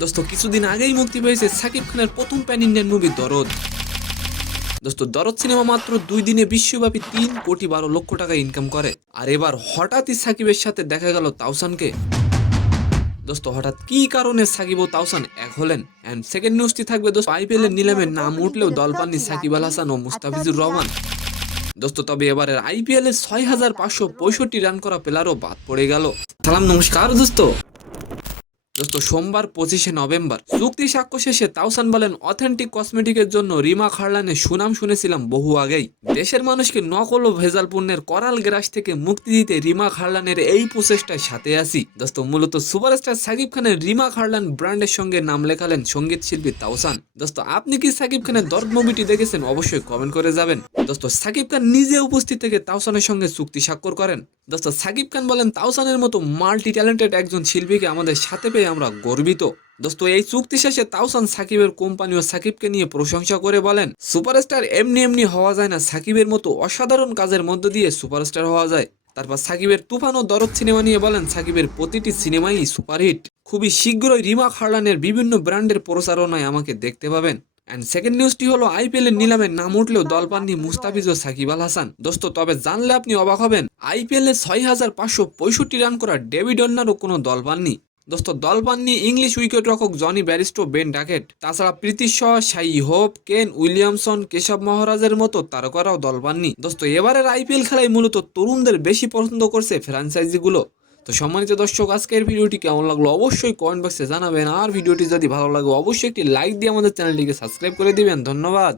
দোস্ত কিছুদিন আগেই মুক্তি পেয়েছে সাকিব খানের প্রথম প্যান ইন্ডিয়ান মুভি দরদ। দোস্ত দরদ সিনেমা মাত্র 2 দিনে বিশ্বব্যাপী 3,12,00,000 টাকা ইনকাম করে। আর এবার হঠাৎই সাকিবের সাথে দেখা গেল তাওসানকে। দোস্ত হঠাৎ কি কারণে সাকিব ও তাওসান এক হলেন? এন্ড সেকেন্ড নিউজটি থাকবে দোস্ত আইপিএল এর নিলামের নাম উঠলেও দল পাননি সাকিব আল হাসান ও মুস্তাফিজুর রহমান। দোস্ত তবে এবারের আইপিএল এ 6,565 রান করা প্লেয়ারও বাদ পড়ে গেল। সালাম নমস্কার দোস্ত। সোমবার 25শে নভেম্বর চুক্তি সাক্ষ্য শেষে তাওসান বলেন, অথেন্টিক কসমেটিকের জন্য রিমা খারলানের সুনাম শুনেছিলাম বহু আগেই। দেশের মানুষকে নকল ও ভেজাল পণ্যের করাল গ্রাস থেকে মুক্তি দিতে রিমা খারলানের এই প্রচেষ্টায় সাথে আছি। দোস্ত মূলত সুপারস্টার সাকিব খানের রিমা খারলান ব্র্যান্ডের সঙ্গে নাম লেখালেন সঙ্গীত শিল্পী তাওসান। দোস্ত আপনি কি সাকিব খানের দরদ মুভিটি দেখেছেন? অবশ্যই কমেন্ট করে যাবেন। দোস্ত সাকিব খান নিজে উপস্থিত থেকে তাওসানের সঙ্গে চুক্তি স্বাক্ষর করেন। দোস্ত সাকিব খান বলেন, তাওসানের মতো মাল্টি ট্যালেন্টেড একজন শিল্পীকে আমাদের সাথে পেয়ে আমরা গর্বিত। দোস্ত এই চুক্তি শেষে তাওসান সাকিবের কোম্পানি ও সাকিবকে নিয়ে প্রশংসা করে বলেন, সুপারস্টার এমনি এমনি হওয়া যায় না, সাকিবের মতো অসাধারণ কাজের মধ্য দিয়ে সুপারস্টার হওয়া যায়। তারপর সাকিবের তুফান ও দরদ সিনেমা নিয়ে বলেন, সাকিবের প্রতিটি সিনেমাই সুপারহিট। খুবই শীঘ্রই রিমা খারলানের বিভিন্ন ব্র্যান্ডের প্রচারণায় আমাকে দেখতে পাবেন। এন্ড সেকেন্ড নিউজটি হলো আইপিএল এর নিলামে নাম উঠলেও দল পাননি মুস্তাফিজ ও সাকিব আল হাসান। দোস্ত তবে জানলে আপনি অবাক হবেন, আইপিএল এ 6,565 রান করা ডেভিড ওয়ার্নারও কোনো দল পাননি। দোস্ত দল পাননি ইংলিশ উইকেট রক্ষক জনি ব্যারিস্টো, বেন ডাকেট, তাছাড়া Prithvi Shaw, Shai Hope, Kane Williamson, Keshav মহারাজের মতো তারকারাও দল পাননি। দোস্ত এবারের আইপিএল খেলায় মূলত তরুণদের বেশি পছন্দ করছে ফ্র্যাঞ্চাইজিগুলো। তো সম্মানিত দর্শক, আজকের ভিডিওটি কেমন লাগলো অবশ্যই কমেন্ট বক্সে জানাবেন। আর ভিডিওটি যদি ভালো লাগে অবশ্যই একটি লাইক দিয়ে আমাদের চ্যানেলটিকে সাবস্ক্রাইব করে দিবেন। ধন্যবাদ।